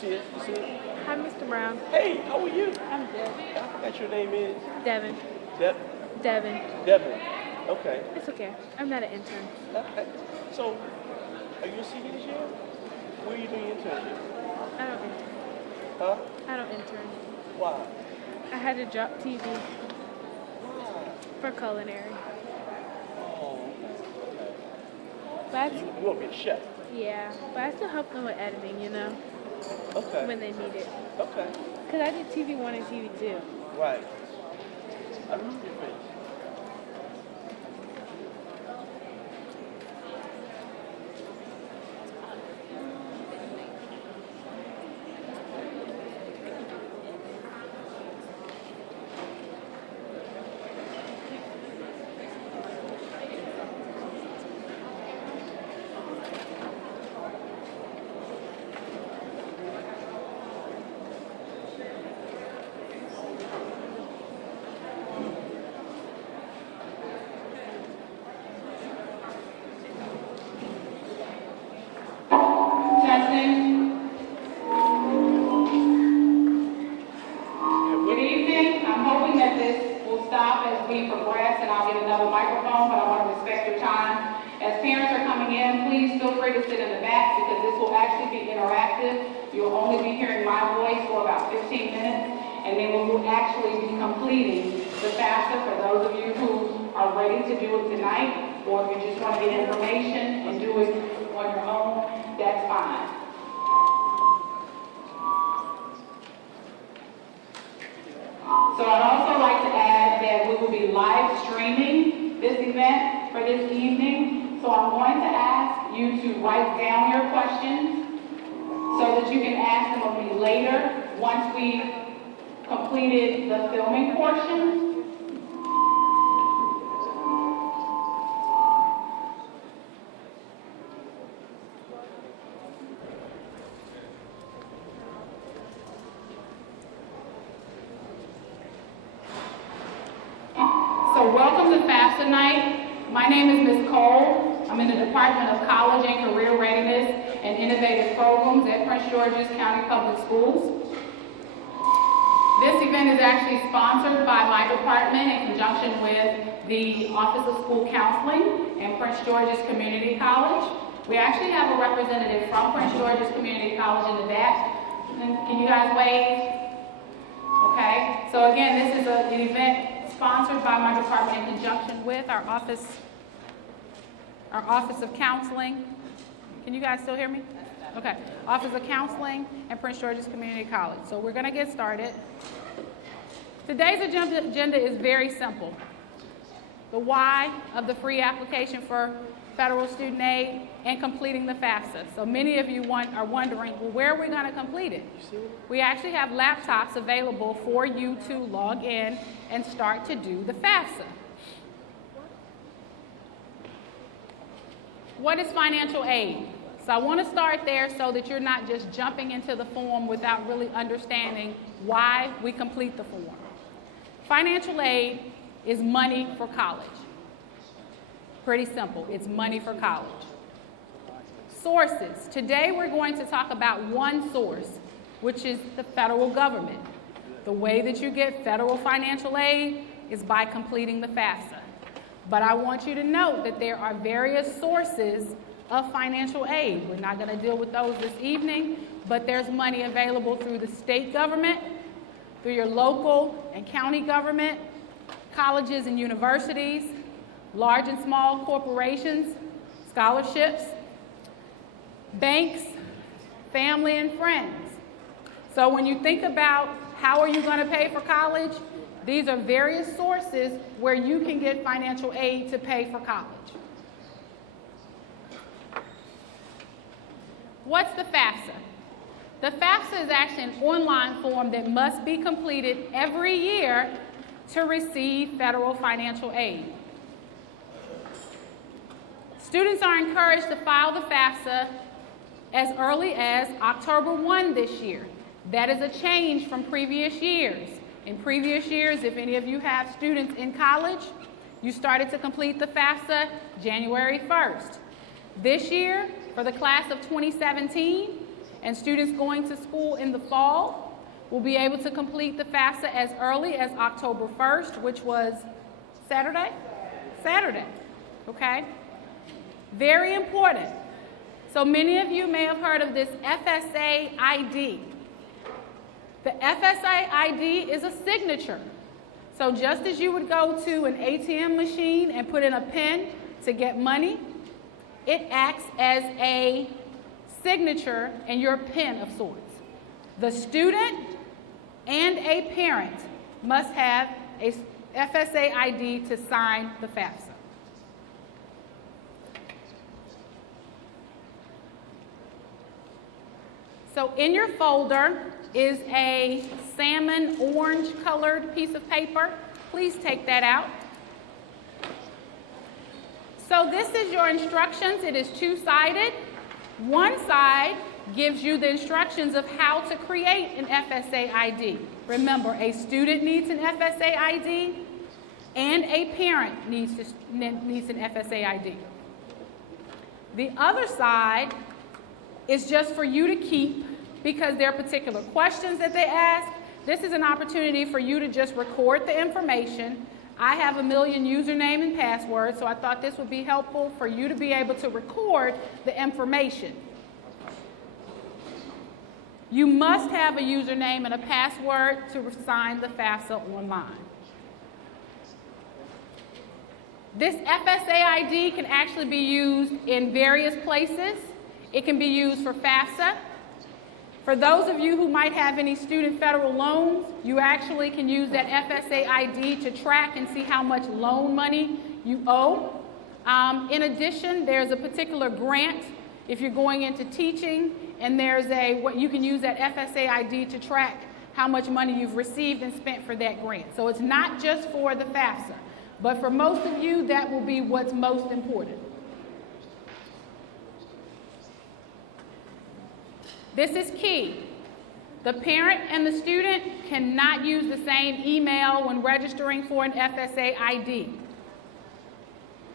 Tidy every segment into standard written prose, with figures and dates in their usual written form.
see it? You see it? Hi, Mr. Brown. Hey, how are you? I'm good. I forgot your name is. Devin. Devin. Devin. Okay. It's okay. I'm not an intern. Okay. So, are you a senior this year? Where are you doing your internship? I don't intern. Huh? I don't intern. Why? I had to drop TV Why? for culinary. Oh, okay. But I, You want to be a chef? yeah, but I still help them with editing, you know, Okay. when they need it. Okay. Because I did TV1 and TV2. Right. I remember your face. Testing. Good evening. I'm hoping that this will stop as we progress and I'll get another microphone, but I want to respect your time. As parents are coming in, please feel free to sit in the back because this will actually be interactive. You'll only be hearing my voice for about 15 minutes, and then we will actually be completing the FAFSA for those of you who are ready to do it tonight, or if you just want to get information and do it on your own, that's fine. So I'd also like to add that we will be live streaming this event for this evening. So I'm going to ask you to write down your questions so that you can ask them of me later once we've completed the filming portion. So welcome to FASFA Night. My name is Ms. Cole. I'm in the Department of College and Career Readiness and Innovative Programs at Prince George's County Public Schools. This event is actually sponsored by my department in conjunction with the Office of School Counseling and Prince George's Community College. We actually have a representative from Prince George's Community College in the back. Can you guys wave? Okay, so again, this is an event sponsored by my department in conjunction with our Office of Counseling. Can you guys still hear me? Okay, Office of Counseling and Prince George's Community College. So we're gonna get started. Today's agenda is very simple. The why of the free application for federal student aid and completing the FAFSA. So many of you are wondering, well, where are we gonna complete it? We actually have laptops available for you to log in and start to do the FAFSA. What is financial aid? So I want to start there so that you're not just jumping into the form without really understanding why we complete the form. Financial aid is money for college. Pretty simple, it's money for college. Sources. Today we're going to talk about one source, which is the federal government. The way that you get federal financial aid is by completing the FAFSA. But I want you to note that there are various sources of financial aid. We're not going to deal with those this evening, but there's money available through the state government, through your local and county government, colleges and universities, large and small corporations, scholarships, banks, family and friends. So when you think about how are you going to pay for college, these are various sources where you can get financial aid to pay for college. What's the FAFSA? The FAFSA is actually an online form that must be completed every year to receive federal financial aid. Students are encouraged to file the FAFSA as early as October 1 this year. That is a change from previous years. In previous years, if any of you have students in college, you started to complete the FAFSA January 1st. This year, for the class of 2017, and students going to school in the fall will be able to complete the FAFSA as early as October 1st, which was Saturday? Saturday, okay? Very important. So many of you may have heard of this FSA ID. The FSA ID is a signature. So just as you would go to an ATM machine and put in a PIN to get money, it acts as a signature and your PIN of sorts. The student and a parent must have a FSA ID to sign the FAFSA. So in your folder is a salmon orange colored piece of paper. Please take that out. So this is your instructions. It is two-sided. One side gives you the instructions of how to create an FSA ID. Remember, a student needs an FSA ID and a parent needs an FSA ID. The other side is just for you to keep because there are particular questions that they ask. This is an opportunity for you to just record the information. I have a million username and passwords, so I thought this would be helpful for you to be able to record the information. You must have a username and a password to sign the FAFSA online. This FSA ID can actually be used in various places. It can be used for FAFSA. For those of you who might have any student federal loans, you actually can use that FSA ID to track and see how much loan money you owe. In addition, there's a particular grant if you're going into teaching, and there's you can use that FSA ID to track how much money you've received and spent for that grant. So it's not just for the FAFSA, but for most of you, that will be what's most important. This is key. The parent and the student cannot use the same email when registering for an FSA ID.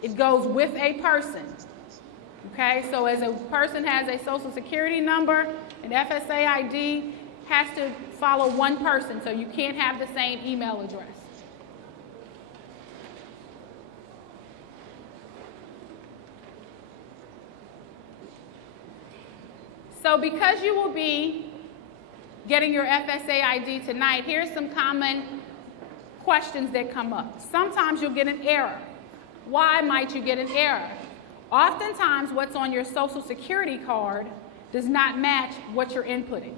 It goes with a person. Okay, so as a person has a social security number, an FSA ID has to follow one person, so you can't have the same email address. So because you will be getting your FSA ID tonight, here's some common questions that come up. Sometimes you'll get an error. Why might you get an error? Oftentimes what's on your social security card does not match what you're inputting.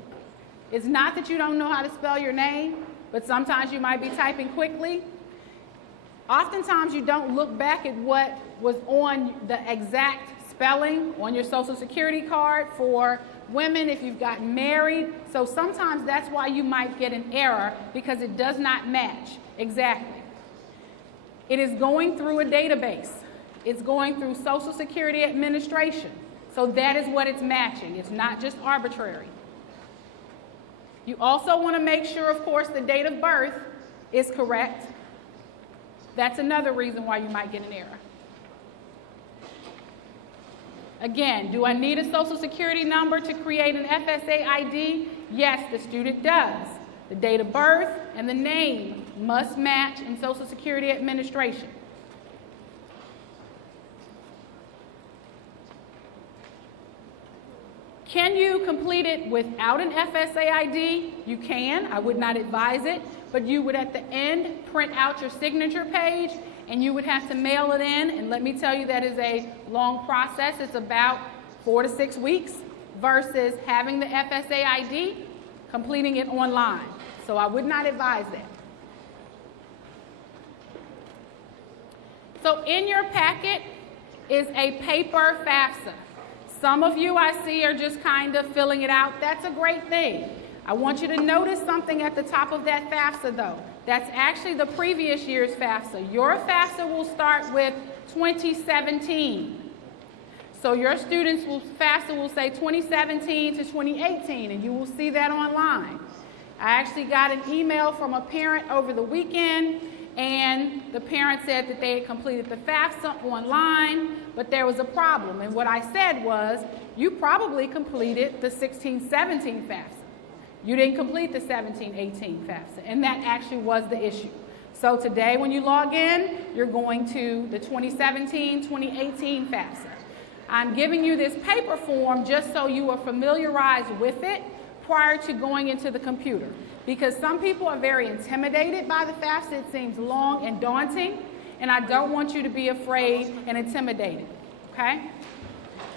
It's not that you don't know how to spell your name, but sometimes you might be typing quickly. Oftentimes you don't look back at what was on the exact spelling on your social security card for women if you've gotten married. So sometimes that's why you might get an error, because it does not match exactly. It is going through a database. It's going through Social Security Administration. So that is what it's matching. It's not just arbitrary. You also want to make sure, of course, the date of birth is correct. That's another reason why you might get an error. Again, do I need a social security number to create an FSA ID? Yes, the student does. The date of birth and the name must match in Social Security Administration. Can you complete it without an FSA ID? You can. I would not advise it, but you would at the end print out your signature page and you would have to mail it in, and let me tell you, that is a long process. It's about 4 to 6 weeks versus having the FSA ID, completing it online. So I would not advise that. So in your packet is a paper FAFSA. Some of you I see are just kind of filling it out. That's a great thing. I want you to notice something at the top of that FAFSA though. That's actually the previous year's FAFSA. Your FAFSA will start with 2017. So your students' FAFSA will say 2017 to 2018, and you will see that online. I actually got an email from a parent over the weekend, and the parent said that they had completed the FAFSA online, but there was a problem. And what I said was, you probably completed the 16-17 FAFSA. You didn't complete the 17-18 FAFSA, and that actually was the issue. So today when you log in, you're going to the 2017-2018 FAFSA. I'm giving you this paper form just so you are familiarized with it prior to going into the computer. Because some people are very intimidated by the FAFSA. It seems long and daunting, and I don't want you to be afraid and intimidated, okay?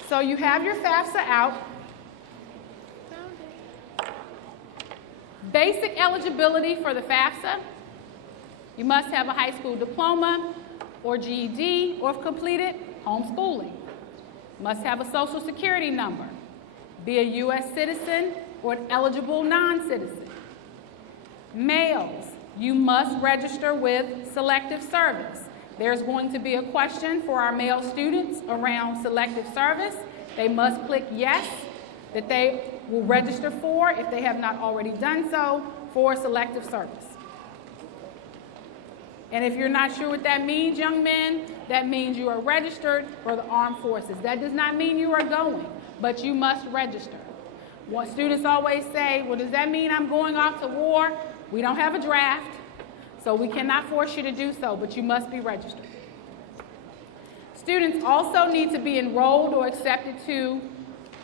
So you have your FAFSA out. Basic eligibility for the FAFSA. You must have a high school diploma or GED, or if completed, homeschooling. Must have a social security number. Be a U.S. citizen or an eligible non-citizen. Males, you must register with Selective Service. There's going to be a question for our male students around Selective Service. They must click yes, that they will register for, if they have not already done so, for Selective Service. And if you're not sure what that means, young men, that means you are registered for the armed forces. That does not mean you are going, but you must register. What students always say, well, does that mean I'm going off to war? We don't have a draft, so we cannot force you to do so, but you must be registered. Students also need to be enrolled or accepted to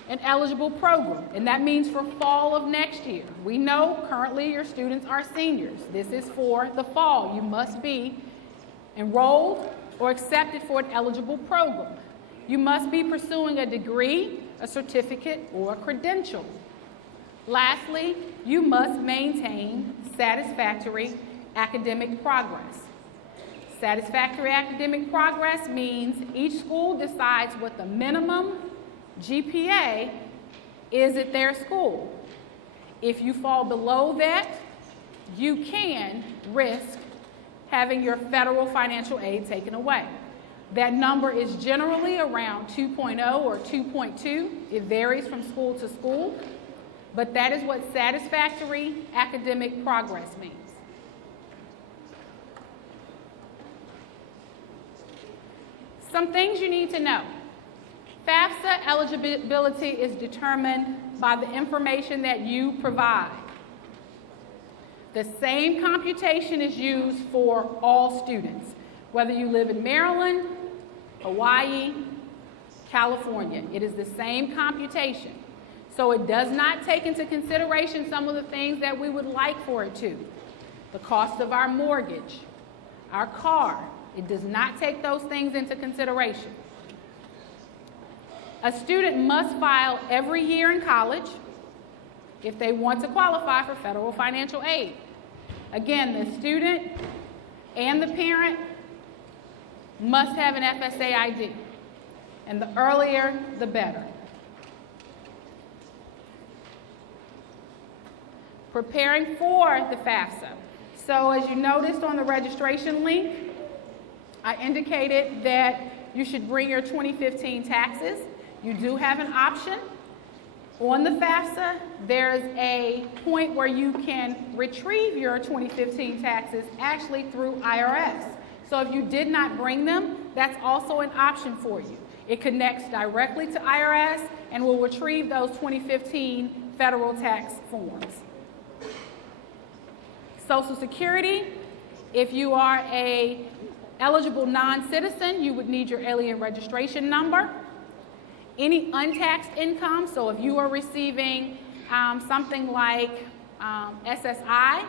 an eligible program, and that means for fall of next year. We know currently your students are seniors. This is for the fall. You must be enrolled or accepted for an eligible program. You must be pursuing a degree, a certificate, or a credential. Lastly, you must maintain satisfactory academic progress. Satisfactory academic progress means each school decides what the minimum GPA is at their school. If you fall below that, you can risk having your federal financial aid taken away. That number is generally around 2.0 or 2.2. It varies from school to school, but that is what satisfactory academic progress means. Some things you need to know. FAFSA eligibility is determined by the information that you provide. The same computation is used for all students, whether you live in Maryland, Hawaii, California. It is the same computation. So it does not take into consideration some of the things that we would like for it to. The cost of our mortgage, our car. It does not take those things into consideration. A student must file every year in college if they want to qualify for federal financial aid. Again, the student and the parent must have an FSA ID, and the earlier, the better. Preparing for the FAFSA. So as you noticed on the registration link, I indicated that you should bring your 2015 taxes. You do have an option. On the FAFSA, there's a point where you can retrieve your 2015 taxes actually through IRS. So if you did not bring them, that's also an option for you. It connects directly to IRS and will retrieve those 2015 federal tax forms. Social Security, if you are a eligible non-citizen, you would need your alien registration number. Any untaxed income, so if you are receiving something like SSI,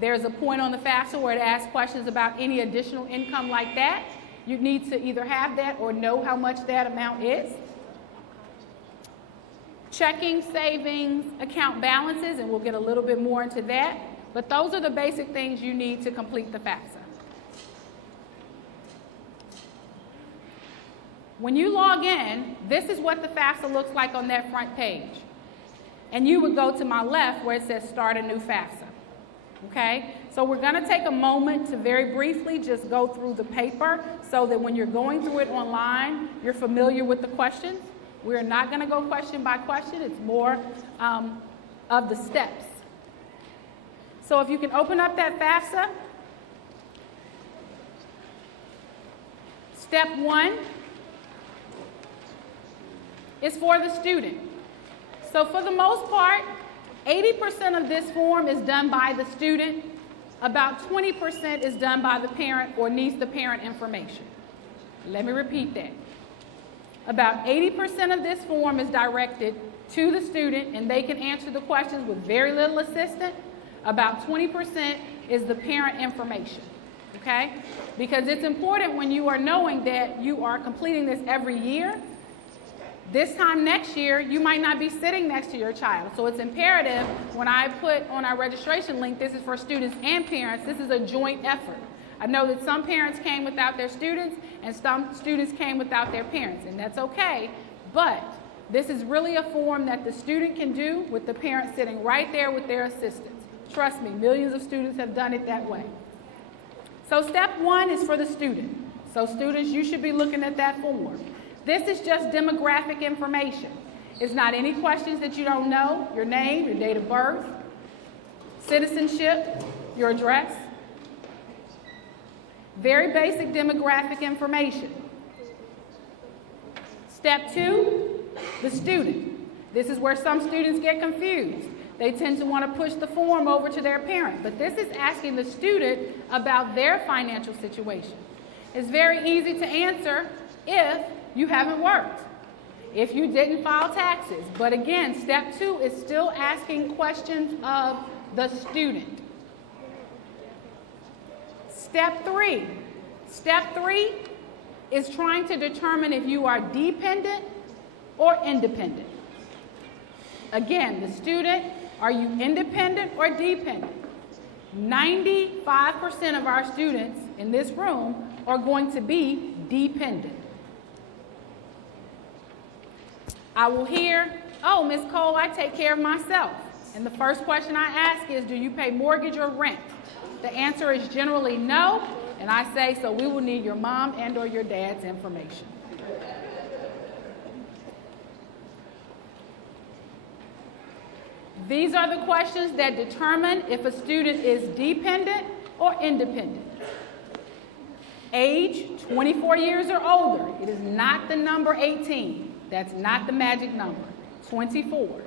there's a point on the FAFSA where it asks questions about any additional income like that. You need to either have that or know how much that amount is. Checking, savings, account balances, and we'll get a little bit more into that. But those are the basic things you need to complete the FAFSA. When you log in, this is what the FAFSA looks like on that front page. And you would go to my left where it says Start a New FAFSA. Okay? So we're going to take a moment to very briefly just go through the paper so that when you're going through it online, you're familiar with the questions. We're not going to go question by question. It's more of the steps. So if you can open up that FAFSA, Step 1 is for the student. So for the most part, 80% of this form is done by the student. About 20% is done by the parent or needs the parent information. Let me repeat that. About 80% of this form is directed to the student, and they can answer the questions with very little assistance. About 20% is the parent information, okay? Because it's important when you are knowing that you are completing this every year. This time next year, you might not be sitting next to your child. So it's imperative when I put on our registration link, this is for students and parents, this is a joint effort. I know that some parents came without their students and some students came without their parents, and that's okay, but this is really a form that the student can do with the parent sitting right there with their assistants. Trust me, millions of students have done it that way. So step 1 is for the student. So students, you should be looking at that form. This is just demographic information. It's not any questions that you don't know, your name, your date of birth, citizenship, your address. Very basic demographic information. Step 2, the student. This is where some students get confused. They tend to want to push the form over to their parent, but this is asking the student about their financial situation. It's very easy to answer if you haven't worked, if you didn't file taxes. But again, step 2 is still asking questions of the student. Step 3. Step 3 is trying to determine if you are dependent or independent. Again, the student, are you independent or dependent? 95% of our students in this room are going to be dependent. I will hear, oh, Ms. Cole, I take care of myself. And the first question I ask is, do you pay mortgage or rent? The answer is generally no, and I say, so we will need your mom and or your dad's information. These are the questions that determine if a student is dependent or independent. Age, 24 years or older. It is not the number 18. That's not the magic number, 24.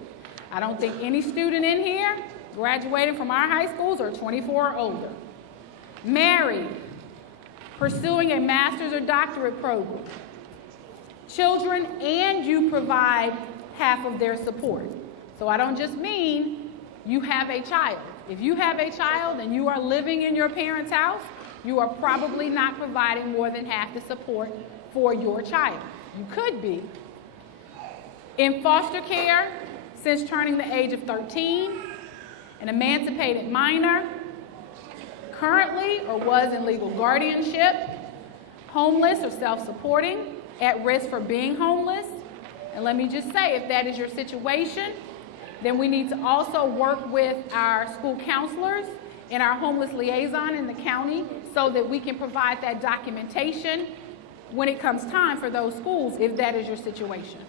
I don't think any student in here graduating from our high schools are 24 or older. Married, pursuing a master's or doctorate program. Children, and you provide half of their support. So I don't just mean you have a child. If you have a child and you are living in your parents' house, you are probably not providing more than half the support for your child. You could be. In foster care, since turning the age of 13, an emancipated minor, currently or was in legal guardianship, homeless or self-supporting, at risk for being homeless. And let me just say, if that is your situation, then we need to also work with our school counselors and our homeless liaison in the county so that we can provide that documentation when it comes time for those schools, if that is your situation.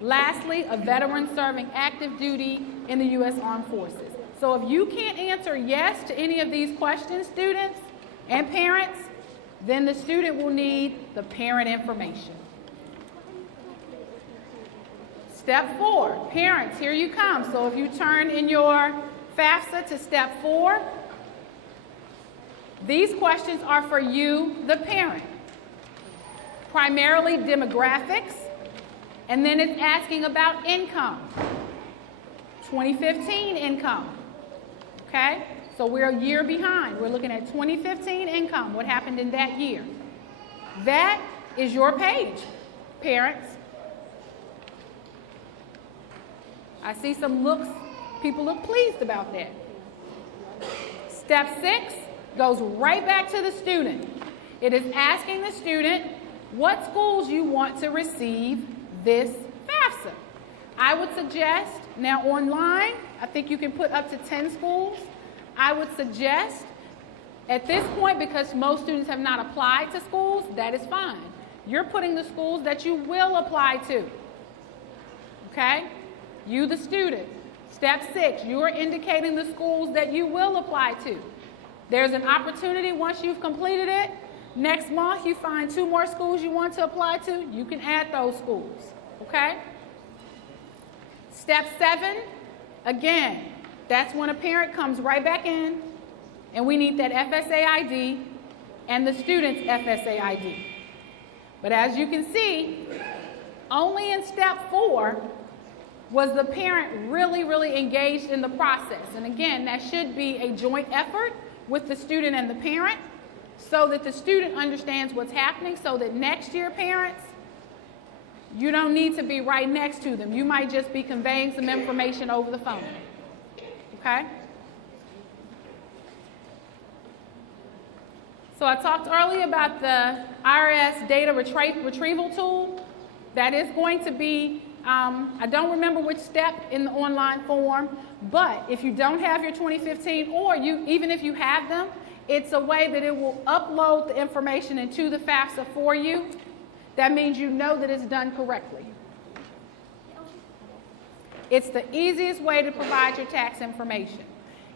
Lastly, a veteran serving active duty in the U.S. Armed Forces. So if you can't answer yes to any of these questions, students and parents, then the student will need the parent information. Step 4, parents, here you come. So if you turn in your FAFSA to step 4, these questions are for you, the parent. Primarily demographics, and then it's asking about income. 2015 income, okay? So we're a year behind. We're looking at 2015 income, what happened in that year. That is your page, parents. I see some looks, people look pleased about that. Step 6 goes right back to the student. It is asking the student what schools you want to receive this FAFSA. I would suggest, now online, I think you can put up to 10 schools. I would suggest at this point, because most students have not applied to schools, that is fine. You're putting the schools that you will apply to. Okay? You, the student. Step 6, you are indicating the schools that you will apply to. There's an opportunity once you've completed it. Next month, you find 2 more schools you want to apply to, you can add those schools, okay? Step 7, again, that's when a parent comes right back in, and we need that FSA ID and the student's FSA ID. But as you can see, only in step 4 was the parent really engaged in the process. And again, that should be a joint effort with the student and the parent so that the student understands what's happening, so that next year, parents, you don't need to be right next to them. You might just be conveying some information over the phone. Okay? So I talked earlier about the IRS data retrieval tool. That is going to be, I don't remember which step in the online form, but if you don't have your 2015, or even if you have them, it's a way that it will upload the information into the FAFSA for you. That means you know that it's done correctly. It's the easiest way to provide your tax information.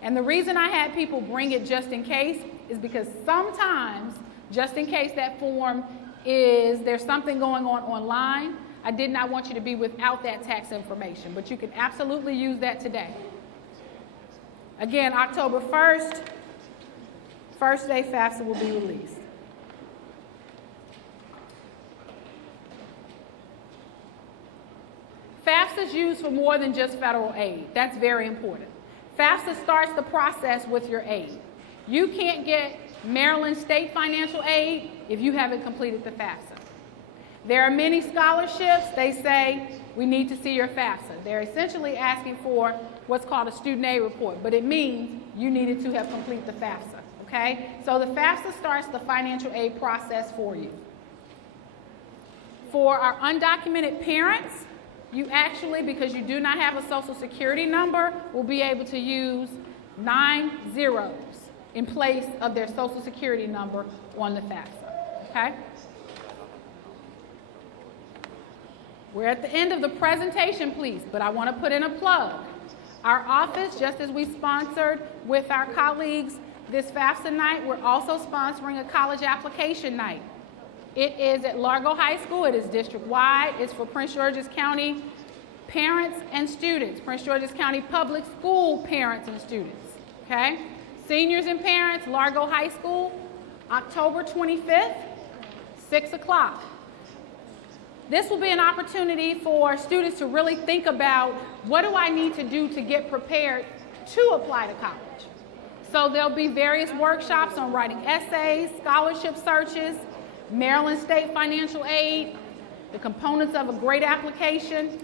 And the reason I had people bring it just in case is because sometimes, just in case that form there's something going on online, I did not want you to be without that tax information, but you can absolutely use that today. Again, October 1st, first day FAFSA will be released. FAFSA is used for more than just federal aid. That's very important. FAFSA starts the process with your aid. You can't get Maryland State financial aid if you haven't completed the FAFSA. There are many scholarships. They say, we need to see your FAFSA. They're essentially asking for what's called a student aid report, but it means you needed to have completed the FAFSA, okay? So the FAFSA starts the financial aid process for you. For our undocumented parents, you actually, because you do not have a social security number, will be able to use 9 zeros in place of their social security number on the FAFSA, okay? We're at the end of the presentation, please, but I want to put in a plug. Our office, just as we sponsored with our colleagues this FAFSA night, we're also sponsoring a college application night. It is at Largo High School. It is district-wide. It's for Prince George's County parents and students, Prince George's County Public School parents and students, okay? Seniors and parents, Largo High School, October 25th, 6 o'clock. This will be an opportunity for students to really think about, what do I need to do to get prepared to apply to college? So there'll be various workshops on writing essays, scholarship searches, Maryland State financial aid, the components of a great application.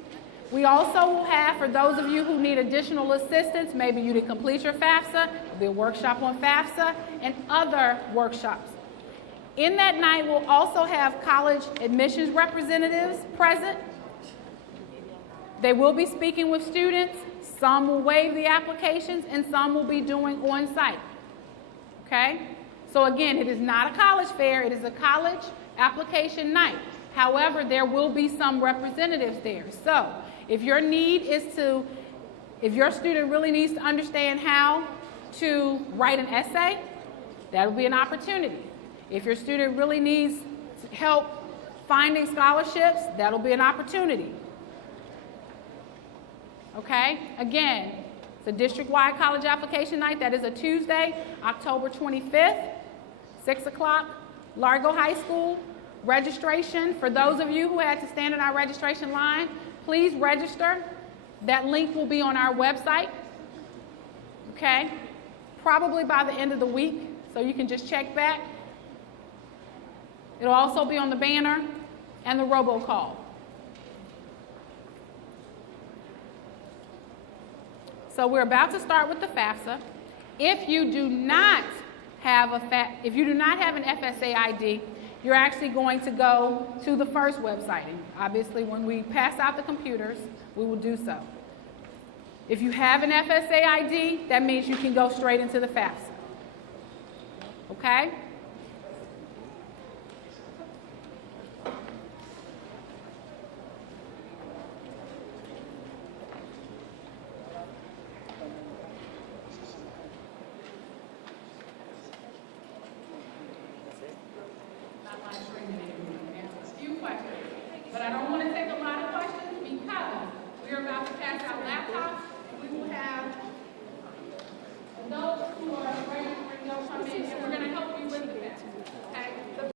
We also will have, for those of you who need additional assistance, maybe you didn't complete your FAFSA, there'll be a workshop on FAFSA and other workshops. In that night, we'll also have college admissions representatives present. They will be speaking with students. Some will waive the applications and some will be doing on-site, okay? So again, it is not a college fair, it is a college application night. However, there will be some representatives there. So if your student really needs to understand how to write an essay, that'll be an opportunity. If your student really needs help finding scholarships, that'll be an opportunity. Okay? Again, it's a district-wide college application night. That is a Tuesday, October 25th, 6 o'clock, Largo High School. Registration, for those of you who had to stand in our registration line, please register. That link will be on our website, okay? Probably by the end of the week, so you can just check back. It'll also be on the banner and the robocall. So we're about to start with the FAFSA. If you do not have an FSA ID, you're actually going to go to the first website. And obviously, when we pass out the computers, we will do so. If you have an FSA ID, that means you can go straight into the FAFSA. Okay? I don't want to take a lot of questions because we are about to pass out laptops. We will have adults who are ready to bring those come in, and we're going to help